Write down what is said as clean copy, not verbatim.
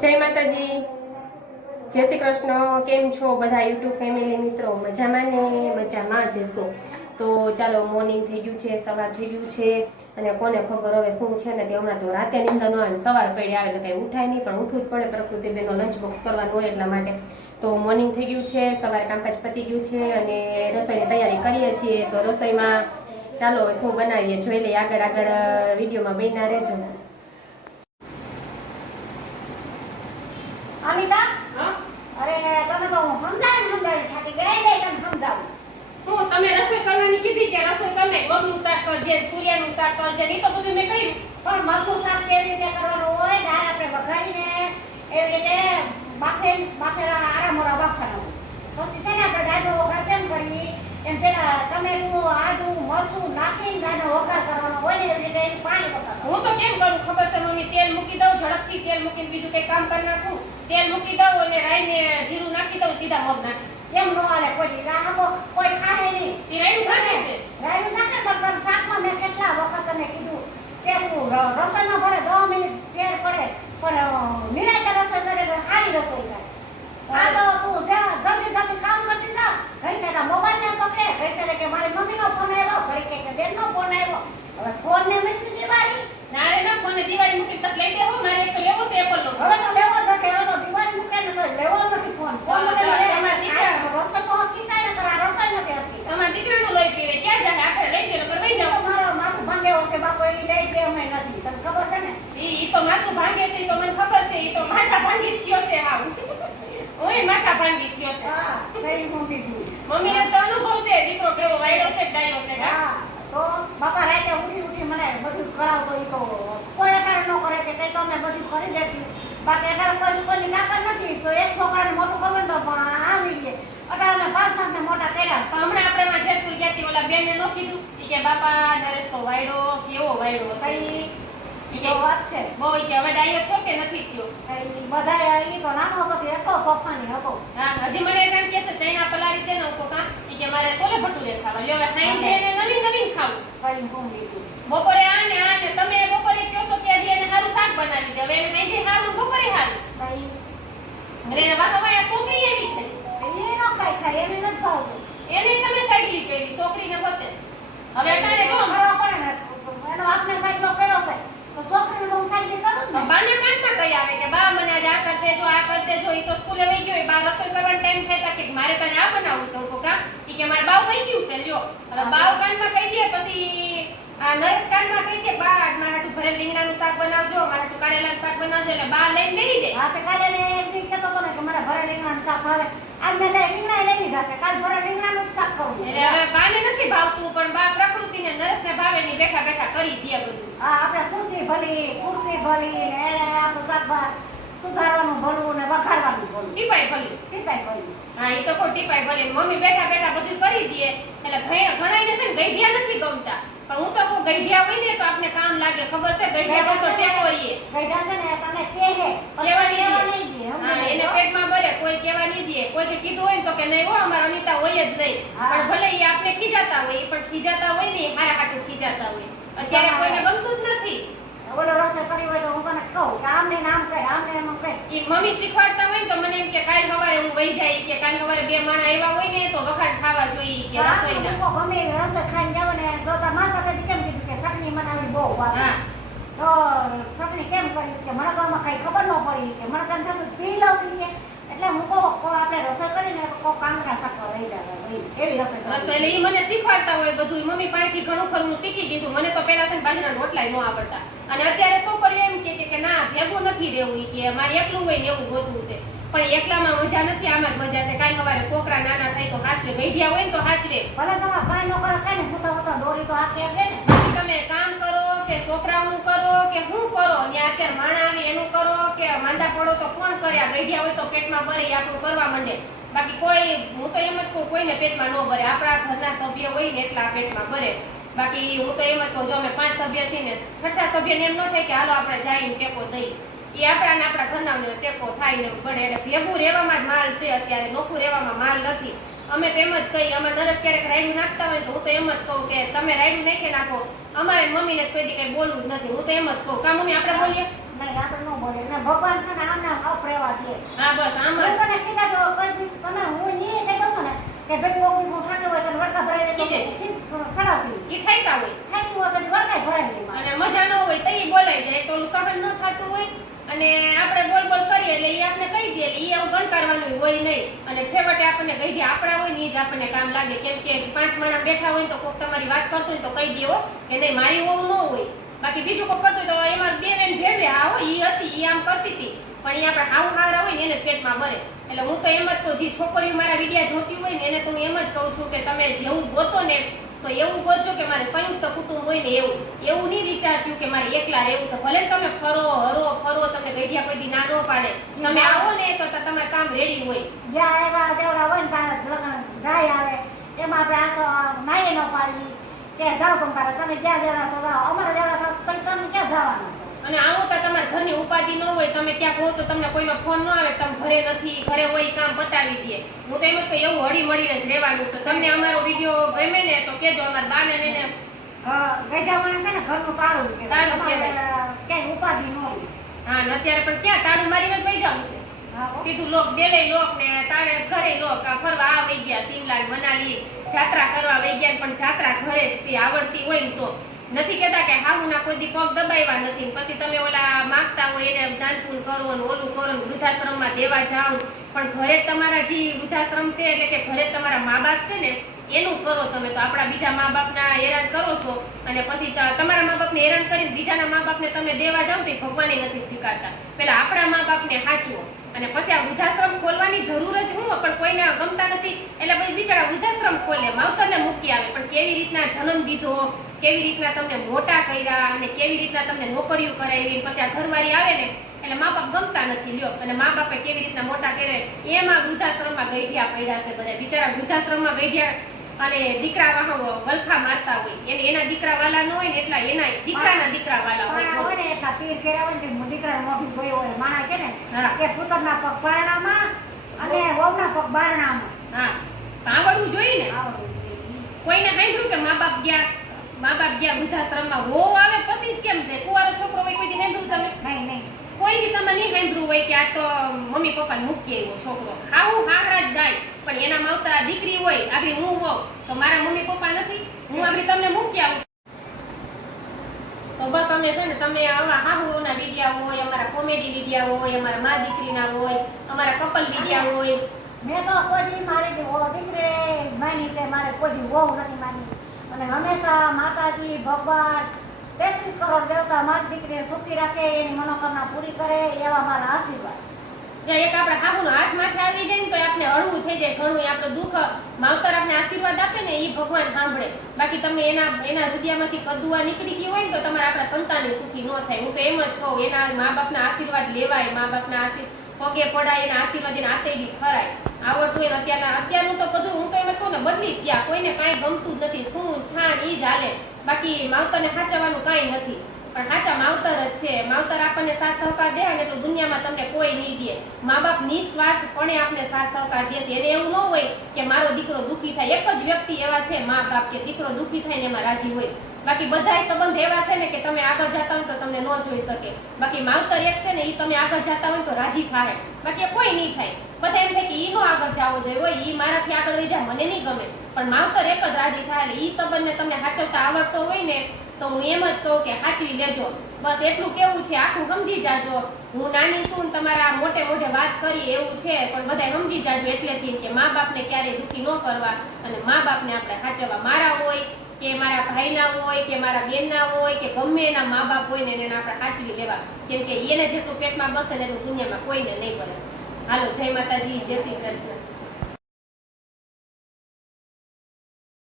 જય માતાજી, જય શ્રી કૃષ્ણ. કેમ છો બધા યુટ્યુબ ફેમિલી મિત્રો? મજામાં ને મજામાં જશો. તો ચાલો, મોર્નિંગ થઈ ગયું છે, સવાર થઈ ગયું છે. અને કોને ખબર હવે શું છે ને કે હમણાં તો રાતે નિંદર ન આવે, સવાર પડી આવે એટલે કંઈ ઉઠાય નહીં, પણ ઉઠવું જ પડે. પ્રકૃતિબેનનો લંચ બોક્સ કરવાનું હોય એટલા માટે. તો મોર્નિંગ થઈ ગયું છે, સવારે કામકાજ પતી ગયું છે અને રસોઈની તૈયારી કરીએ છીએ. તો રસોઈમાં ચાલો શું બનાવીએ જોઈ લઈએ. આગળ વિડીયોમાં બન્યા રહેજો. અમિતા, અરે તમે તો સમજાવી થાકી ગઈ ને તને સમજાવું. હું તમે રસોઈ કરવાની કીધી કે રસોઈ કરને, મગનું શાક કરજે, તુરિયાનું શાક કરજે, ઈ તો બધું મેં કર્યું. પણ મગનું શાક કેવી રીતે કરવાનું હોય? દાળ આપણે વઘારીને એવી રીતે બાફેલા આરામોરા બાફવાના હોય. પછી છે ને આપણે દાળનો વઘાર કેમ કરીએ એમ પેલા ટમેટું, આદુ, મરચું નાખીને દાળનો વઘાર કરવાનો હોય ને એવી રીતે પાણી પકાવવાનું. હું તો કેમ કરું ખબર છે મમ્મી? તેલ મૂકી દઉં, ઝડપથી તેલ મૂકીને બીજું કઈ કામ કરી નાખું. તેલ મૂકી દઉં અને રાઈને જીરું નાખી દઉં, સીધા મગ નાખી. એમ ન હાલે કોઈ રાહબો કોઈ ખાય નહીં. ઈ રાયડું નાખે છે. રાયડું નાખે પણ શાકમાં મેં કેટલા વખત તને કીધું કે તું રસોઈમાં ભલે 10 મિનિટ ફેર પડે પણ નિરાંતે રસોઈ કરે તો સારી રસોઈ થાય. આ તો તું જલ્દી કામ કરતી જા. ઘડી તારા મોબાઈલને પકડે, ઘડી તારે કે મારી મમ્મીનો ફોન આવ્યો, ઘડી કે બેનનો ફોન આવ્યો. હવે ફોનને મૂકી દેવાય. ના રે ના, ફોનને દિવાળી મૂકી બસ લઈ દેવો. મારે એક તો લેવો છે એપલનો. હવે તો લેવો જ નથી. હવે તો દિવાળી મૂકે ને તો લેવો જ નથી ફોન. ફોન તમારા દીકરા રસોઈ તો હકી થાય ને તારા રસોઈ નથી હકી. તમારા દીકરાનો લોહી પીવે, ક્યાં જાય? આપણે લઈ દેલો કર વઈ જાવ. મારો માથું ભાંગેવો છે બાપો, ઈ લઈ દે અમે નથી. તને ખબર છે ને? ઈ તો માથું ભાંગે છે, ઈ તો મને ખબર છે. ઈ તો માથા ભાંગી જ થયો છે. હાવ ઓય માથા ભાંગી થયો છે. હા, કઈ મમ્મી જી. મમ્મીને તો અનુભવ છે, દીકરો કેવો વાયડો છે, ડાયો છે. હા, તો બાપા રાતે ઉઠી મને બધું કરાવતો. ઈ તો કોઈ અટાણે ન કરે કે તે તો અમે બધું કરી દેતી. બાકી અટાણે કોઈની તાકાત નથી. તો એક છોકરાને મોટું કરવું ને તો આવી ગયે. અટાણે 5 ને મોટા કર્યા. તો હમણાં આપણે માં જેતપુર ગયા તી, ઓલા બેનને નો કીધું ઈ કે બાપા નરેશ તો વાયડો કેવો વાયડો હતો. કઈ ઈ તો કે વાત છે. બહુ ઈ કે હવે ડાયો છો કે નથી થયો. કઈ બધાય ઈ તો નાનો હતો કે એટલો તોફાની હતો. હા, હજી મને એમ કહે છે ચૈના પલાળી દે ને તો કાં ઈ કે મારે છોલે ભટુરે ખાવા. લ્યો હવે ખાઈ છે એને નવીન ખાવું. કઈ મમ્મી જી. બપોરે આને તમે બપોરે કહો છો કે હજી એને સારું શાક બનાવી દે. હવે એને નહીં જે સારું બપોરે સારું. કઈ અરે વાહ ભાઈ, આ છોકરી એવી થઈ. એ નો ખાય એને નથી ભાવતું. એને તમે સાઈડલી કરી છોકરીને પોતે. હવે અટાણે જો કરવા પડે ને. એનો આપને સાઈડનો કર્યો છે તો છોકરીનો હું સાઈડલી કરું ને. બાને કાનમાં કઈ આવે કે બા મને આજ આ કરતે જો, આ કરતે જો. ઈ તો સ્કૂલે વઈ ગયો, બા રસોઈ કરવાનો ટાઈમ થાય તા કે મારે તને આ બનાવવું છે. હું કા ઈ કે મારે બાવ કઈ ગયું છે. લ્યો હવે બાવ કાનમાં કહી દે, પછી આ નરેશ કાનમાં કહી દે બા આજ મારા હાટુ ભરેલ રીંગણાનું શાક બનાવજો, મારા હાટુ કારેલાનું શાક બનાવજો. એટલે બા લઈને બેહી જાય. હા, તે કાલે ને એક દી કહેતો હતો ને કે મારે ભરે રીંગણાનું શાક ભાવે. આજ મેં રીંગણા લઈ લીધા છે. કાલ ભરે રીંગણાનું જ શાક કરું. એટલે હવે બાને નથી ભાવતું, પણ બા પ્રકૃતિને નરેશને ભાવે ની બેઠા કરી દે બધું. હા, આપણે કુર્તી ભલી ને એને આપણું શાકભાત સુધારવાનું ભલું ને વઘારવાનું ભલું. ટીપાઈ ભલી. ટીપાઈ ભલી. હા, ઈ તો ટીપાઈ ભલી. મમ્મી બેઠા બધું કરી દે. એટલે ઘણાઈને છે ને ગઈઢિયા નથી ગમતા, પણ હું તો કહું ગઈઢિયા હોય ને તો આપણે કામ લાગે. ખબર છે ગઈઢિયા તો ટેકો રહીએ. ગઈઢા છે ને તને કહે કેવા નહીં દે. હા, એને પેટમાં ભરે, કોઈ કેવા નહીં દે. કોઈ કીધું હોય ને તો કે નહીં હો અમારા અનિતા હોય જ નહીં. પણ ભલે ઈ આપણે ખીજાતા હોય, ઈ પણ ખીજાતા હોય ને હારા હાટું ખીજાતા હોય. અત્યારે કોઈને ગમતું જ નથી. ઓલો રસોઈ કરી હોય તો હું તને કહું કે આમને નામ કહે, આમને એમ કહે. ઈ મમ્મી શીખવાડતા હોય ને તો મને એમ કે કાલ સવારે હું વઈ જાય, કે કાલ સવારે બે માણસ આવ્યા હોય ને તો વખાણ ખાવા જોઈએ કે રસોઈના. ગમે રસોઈ ખાઈને જાવ ને તો તાર મા સાથે કેમ કીધું કે ચટણી બનાવી બહુ ભાવે. હા, તો ચટણી કેમ કરી કે મને તો આમાં કઈ ખબર ન પડી કે મને કાંઈ થતું પી લઉં કે એટલે હું કહું આપણે રસોઈ કરીને તો કાંકરા શાકવા લઈ જાય એવી રસોઈ એટલે ઈ મને શીખવાડતા હોય બધું. મમ્મી પાસેથી ઘણું ખરું હું શીખી ગઈ છું. મને તો પેલા છે ને બાજરાના રોટલા ન આવડતા, અને અત્યારે શું કર્યું એમ કે ના ભેગું નથી રહેવું. ઈ કે મારે એકલું હોય ને એવું ગોતવું છે. પણ એકલામાં મજા નથી, આમાં જ મજા છે. કાલ સવારે છોકરા નાના થાય તો હાચરે, ગઈઢિયા હોય ને તો હાચરે. ભલે તમારે કાંઈ ન કરે કાંઈ ને હું દોરી તો હાકે દે ને. તમે કામ કરો કે છોકરાઓનું કરો કે શું કરો, ત્યાં અત્યારે માણા આવે એનું કરો કે માંદા પડો તો કોણ કરે? આ ગઈઢિયા હોય તો પેટમાં ભરે, આપણું કરવા માંડે. બાકી કોઈ, હું તો એમ જ કહું કોઈને પેટમાં ન ભરે. આપણા ઘરના સભ્ય હોય ને એટલા પેટમાં ભરે. બાકી હું તો એમ જ કહું, જો અમે 5 સભ્ય છીએ ને, છઠ્ઠા સભ્યને એમ ન થાય કે હાલો આપણે જઈને ટેકો દઈ. એ આપણા ઘરના ટેકો થાય ને ભણે. એટલે ભેગું રહેવામાં જ માલ છે અત્યારે, નોખું રહેવામાં માલ નથી. અમે તો એમ જ કહીએ, અમારે નરેશ ક્યારેક રાયડું નાખતા હોય તો હું તો એમ જ કહું કે તમે રાયડું નાખી નાખો, અમારે મમ્મીને કોઈ દી કઈ બોલવું જ નથી. હું તો એમ જ કહું. કા મમ્મી આપણે બોલીએ? નહીં આપણે ન બોલે ને. ભગવાન છે ને આમને રહેવા દે. હા બસ આમ હું જ તને કીધા તો કોઈ દી તને હું ઈ કહી દઉં ને કે ભાઈ કોક દી હું થાકી હોય તો વળકા ભરાઈ દે તો કીધે. ચડાવતી. ઈ ઠાયકા હોય થાકી હોય તો વળકાય ભરાઈ દે મારે. અને મજા ન હોય તો ઈ બોલાઈ જાય તો ઓલું સહન ન થતું હોય અને આપણે બોલ બોલ કરીએ એટલે ઈ આપણે કહી દે એટલે ઈ આવું ગણકારવાનું હોય નહીં અને છેવટે આપણને ગઈઢી આપણા હોય ને ઈ જ આપણને કામ લાગે કેમ કે 5 માણસ બેઠા હોય ને તો કોક તમારી વાત કરતો હોય તો કહી દેવો કે નહીં મારી વહુ ન હોય બાકી બીજું કોક કરતું હોય તો એમાં બે બેન ભેળવે હા હો ઈ હતી ઈ આમ કરતી હતી પણ ઈ આપણે હાવ હારા હોય ને એને પેટમાં ભરે એટલે હું તો એમ જ કહું જે છોકરીઓ મારા વિડિયા જોતી હોય ને એને તો હું એમ જ કહું છું કે તમે જેવું ગોતો ને તો એવું ગોતજો કે મારે સંયુક્ત કુટુંબ હોય ને એવું નહીં વિચારતું કે મારે એકલા રહેવું છે ભલે તમે ફરો હરો ફરો તમને ગઢિયા કોઈ દી ના ન પાડે તમે આવો ને તો તમારે કામ રેડી હોય જ્યાં એવા જેવડા હોય ને તારા લગ્ન ગાય આવે એમાં આપણે આ તો નાઈએ ન પાડી કે જાઓ પણ તારે તમે જ્યાં જેવડા છો જાઓ અમારા જેવડા તો કઈ તમે ક્યાં જવાનું છે? અને આવો તો તમારે ઘરની ઉપાધિ ન હોય તમે ક્યાંક હો તો તમને કોઈનો ફોન ન આવે તમે ઘરે નથી ઘરે હોય ઈ કામ પતાવી દે હું તો એમ જ કહું એવું હળી મળીને જ રહેવાનું તો તમને અમારો વિડીયો ગમે ને તો કહેજો અમારા બાને ને એને ગઈઢાવાળા છે ને ઘરનું તાળું કહેવાય. તાળું તમારે કહેવાય. ક્યાંય ઉપાધિ ન હોય. હા ને અત્યારે પણ ક્યાં તાળું મારીને જ પૈસા છે હા, હો. સીધું લોક ડેલે લોક ને તારે ઘરે લોક આ ફરવા આ વઈ ગયા શિમલા ને મનાલી જાત્રા કરવા વઈ ગયા પણ જાત્રા ઘરે જ છે આવડતી હોય ને તો નથી કહેતા કે હા હું ના કોઈ દી પગ દબાવ્યા નથી પછી તમે ઓલા માગતા હોય એને દાન પુણ કરો ને ઓલું કરો ને વૃદ્ધાશ્રમમાં દેવા જાઓ પણ ઘરે તમારા જે વૃદ્ધાશ્રમ છે એટલે કે ઘરે તમારા મા બાપ છે ને એનું કરો તમે તો આપણા બીજા મા બાપના હેરાન કરો છો અને પછી તમારા મા બાપને હેરાન કરીને બીજાના મા બાપને તમે દેવા જાઓ તો એ ભગવાને નથી સ્વીકારતા પહેલા આપણા મા બાપને સાચવો અને પછી આ વૃદ્ધાશ્રમ ખોલવાની જરૂર જ હું પણ કોઈને ગમતા નથી એટલે પછી બિચારા વૃદ્ધાશ્રમ ખોલે માવતરને મૂકી આવે પણ કેવી રીતના જન્મ દીધો કેવી રીતના તમને મોટા કર્યા અને કેવી રીતના તમને નોકરીઓ કરાવી પછી આ ઘરવાળી આવે ને એટલે મા બાપ ગમતા નથી લ્યો અને મા બાપે કેવી રીતના મોટા કરે એમાં વૃદ્ધાશ્રમમાં ગઈઢિયા પડ્યા છે બધા બિચારા વૃદ્ધાશ્રમમાં ગઈઢિયા અને દીકરા વાહો વલખા મારતા હોય એને એના દીકરા વાલા ન હોય ને એટલા એના દીકરાના દીકરા વાલા પારણા હોય હોય ને એટલા પીર કર્યા હોય ને તે દીકરાનો મોઢું ગયો હોય માણા કે ને હા. કે પુત્રના પગ પારણામાં અને વહુના પગ બારણામાં હા આવડવું જોઈએ ને આવડવું જોઈએ. કોઈને સાંભળ્યું કે મા બાપ ગયા વૃદ્ધાશ્રમમાં વહુ આવે પછી જ કેમ છે કુંવારો છોકરો હોય કોઈ દી સાંભળ્યું તમે નહીં નહીં કોઈ દી તમે નહીં સાંભળ્યું હોય કે આ તો મમ્મી પપ્પા મૂકી આવ્યો છોકરો હાવું હારા જ જાય પણ એના માવતર દીકરી હોય આગળ હું હોઉં તો મારા મમ્મી પપ્પા નથી હું આગળ તમને મૂકી આવું તો બસ અમે છે ને તમે આવા હાહુઓના વિડિયા હોય અમારા કોમેડી વિડિયા હોય અમારા મા દીકરીના હોય અમારા કપલ વિડિયા હોય મેં તો કોઈ દી મારી દીકરી માની છે મારે કોઈ દી વહુ નથી માની અને હંમેશા માતાજી ભગવાન 33 કરોડ દેવતા મારી દીકરીને સુખી રાખે એની મનોકામના પૂરી કરે એવા મારા આશીર્વાદ. જ્યાં એક આપણે હાહુનો હાથ માથે આવી જાય ને તો આપણે હળવું થઈ જાય ઘણું આપણે દુઃખ માવતર આપણે આશીર્વાદ આપે ને એ ભગવાન સાંભળે બાકી તમે એના હૃદયમાંથી કદુઆ નીકળી ગઈ હોય ને તો તમારે આપણા સંતાને સુખી ન થાય હું તો એમ જ કહું એના મા બાપના આશીર્વાદ લેવાય મા બાપના પગે પડાય એના આશીર્વાદ એના આતેડી ખરાય આવડતું હોય ને અત્યારનું તો બધું હું તો એમ જ કહું ને બદલી જ ગયા કોઈને કાંઈ ગમતું જ નથી શું છાણ ઈ જ હાલે બાકી માવતરને સાચવવાનું કાંઈ નથી પણ સાચા માવતર જ છે માવતર આપણને સાથ સહકાર દે ને તો દુનિયામાં તમને કોઈ નહીં દે મા બાપ નિસ્વાર્થપણે આપણને સાથ સહકાર દે છે એને એવું ન હોય કે મારો દીકરો દુઃખી થાય એક જ વ્યક્તિ એવા છે મા બાપ કે દીકરો દુઃખી થાય ને એમાં રાજી હોય બાકી બધાય સંબંધ એવા છે ને કે તમે આગળ જતા હોય તો તમને ન જોઈ શકે બાકી માવતર એક છે ને એ તમે આગળ જતા હોય તો રાજી થાય બાકી કોઈ નહીં થાય બધા એમ થાય કે ઈ નો આગળ જાવો જોઈએ હોય ઈ મારાથી આગળ વઈ જાય મને નહીં ગમે પણ માવતર એક જ રાજી થાય એટલે ઈ સંબંધને તમને સાચવતા આવડતો હોય ને તો હું એમ જ કહું કે સાચવી લેજો બસ એટલું કેવું છે આખું સમજી જાજો હું નાની છું તમારા મોટે મોઢે વાત કરી એવું છે પણ બધા સમજી જાજો એટલેથી કે મા બાપને ક્યારેય દુઃખી ન કરવા અને મા બાપને આપણે સાચવવા મારા હોય કે મારા ભાઈના હોય કે મારા બેનના હોય કે ગમે એના મા બાપ હોય ને એને આપણે સાચવી લેવા કેમ કે એને જેટલું પેટમાં બસે ને એટલું દુનિયામાં કોઈને નહીં પડે હાલો જય માતાજી જય શ્રી કૃષ્ણ